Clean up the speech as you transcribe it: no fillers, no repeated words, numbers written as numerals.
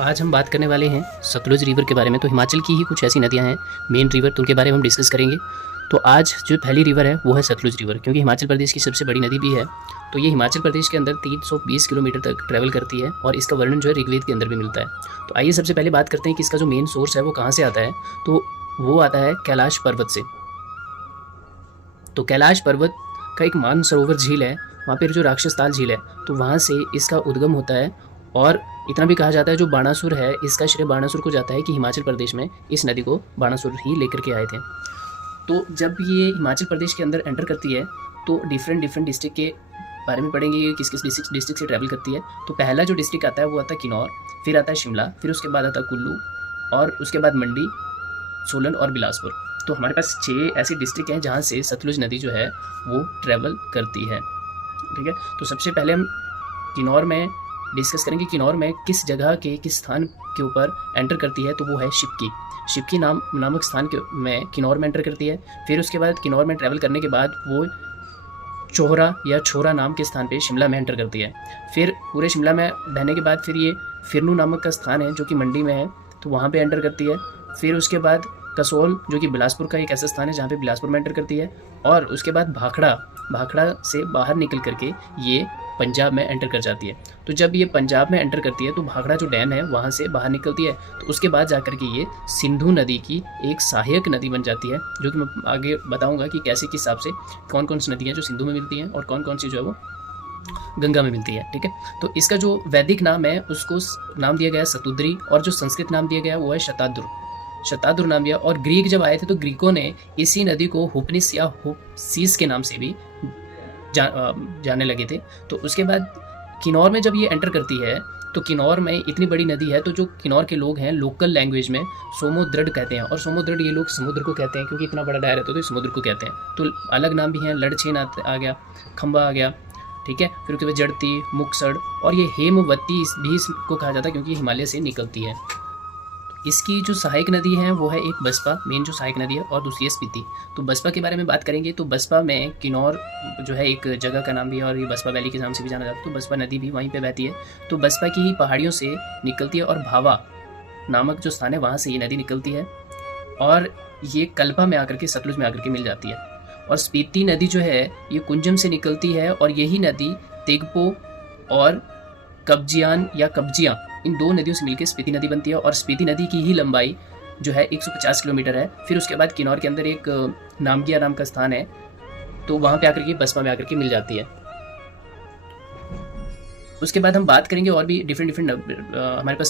आज हम बात करने वाले हैं सतलुज रिवर के बारे में। तो हिमाचल की ही कुछ ऐसी नदियां हैं मेन रिवर, तो उनके बारे में हम डिस्कस करेंगे। तो आज जो पहली रिवर है वो है सतलुज रिवर, क्योंकि हिमाचल प्रदेश की सबसे बड़ी नदी भी है। तो ये हिमाचल प्रदेश के अंदर 320 किलोमीटर तक ट्रैवल करती है और इसका वर्णन जो है ऋग्वेद के अंदर भी मिलता है। तो आइए सबसे पहले बात करते हैं कि इसका जो मेन सोर्स है वो कहाँ से आता है। तो वो आता है कैलाश पर्वत से। तो कैलाश पर्वत का एक मानसरोवर झील है, वहाँ पर जो राक्षस ताल झील है, तो वहाँ से इसका उद्गम होता है। और इतना भी कहा जाता है जो बाणासुर है, इसका श्रेय बाणासुर को जाता है कि हिमाचल प्रदेश में इस नदी को बाणासुर ही लेकर के आए थे। तो जब ये हिमाचल प्रदेश के अंदर एंटर करती है तो डिफरेंट डिस्ट्रिक्ट के बारे में पढ़ेंगे, ये किस किस डिस्ट्रिक्ट से ट्रैवल करती है। तो पहला जो डिस्ट्रिक्ट आता है वो आता है किन्नौर, फिर आता है शिमला, फिर उसके बाद आता है कुल्लू, और उसके बाद मंडी, सोलन और बिलासपुर। तो हमारे पास 6 ऐसी डिस्ट्रिक्ट हैं जहाँ से सतलुज नदी जो है वो ट्रैवल करती है। ठीक है, तो सबसे पहले हम किन्नौर में डिस्कस करेंगे। किन्नौर में किस जगह के किस स्थान के ऊपर एंटर करती है, तो वो है शिपकी। शिपकी नामक स्थान में किन्नौर में एंटर करती है। फिर उसके बाद किन्नौर में ट्रैवल करने के बाद वो चोहरा या छोरा नाम के स्थान पे शिमला में एंटर करती है। फिर पूरे शिमला में रहने के बाद फिर ये फिरनू नामक का स्थान है जो कि मंडी में है, तो वहाँ पे एंटर करती है। फिर उसके बाद कसोल जो कि बिलासपुर का एक ऐसा स्थान है जहाँ पे बिलासपुर में एंटर करती है। और उसके बाद भाखड़ा से बाहर निकल करके ये पंजाब में एंटर कर जाती है। तो जब ये पंजाब में एंटर करती है तो भाखड़ा जो डैम है वहाँ से बाहर निकलती है। तो उसके बाद जाकर के ये सिंधु नदी की एक सहायक नदी बन जाती है, जो कि मैं आगे बताऊंगा कि कैसे किस हिसाब से कौन कौन सी नदियाँ जो सिंधु में मिलती हैं और कौन कौन सी जो है वो गंगा में मिलती है। ठीक है, तो इसका जो वैदिक नाम है उसको नाम दिया गया सतुद्री, और जो संस्कृत नाम दिया गया वो है शताद्रु नाम दिया। और ग्रीक जब आए थे तो ग्रीकों ने इसी नदी को हुपनिस या हुपसीस के नाम से भी जाने लगे थे। तो उसके बाद किन्नौर में जब ये एंटर करती है तो किन्नौर में इतनी बड़ी नदी है, तो जो किन्नौर के लोग हैं लोकल लैंग्वेज में सोमोद्रड कहते हैं। और सोमोद्रड ये लोग समुद्र को कहते हैं, क्योंकि इतना बड़ा डायर है तो समुद्र को कहते हैं। तो अलग नाम भी हैं, लड़छेन आ गया, खंबा आ गया। ठीक है, फिर उसके बाद जड़ती, मुक्सड़, और ये हेमवती भी इसको कहा जाता है क्योंकि हिमालय से निकलती है। इसकी जो सहायक नदी है वो है एक बसपा, मेन जो सहायक नदी है, और दूसरी है स्पीति। तो बसपा के बारे में बात करेंगे तो बसपा में किन्नौर जो है एक जगह का नाम भी है और ये बसपा वैली के नाम से भी जाना जाता है। तो बसपा नदी भी वहीं पे बहती है। तो बसपा की ही पहाड़ियों से निकलती है और भावा नामक जो स्थान है वहाँ से ये नदी निकलती है और ये कल्पा में आकर के सतलुज में आकर के मिल जाती है। और स्पीति नदी जो है ये कुंजम से निकलती है और यही नदी तेगपो और कब्जियान या कब्जियाँ, इन 2 नदियों से मिलकर स्पीति नदी बनती है। और स्पीति नदी की ही लंबाई जो है 150 किलोमीटर है। फिर उसके बाद किन्नौर के अंदर एक नामगिया नाम का स्थान है, तो वहाँ पे आकर के बसपा में आकर के मिल जाती है। उसके बाद हम बात करेंगे और भी डिफरेंट हमारे पास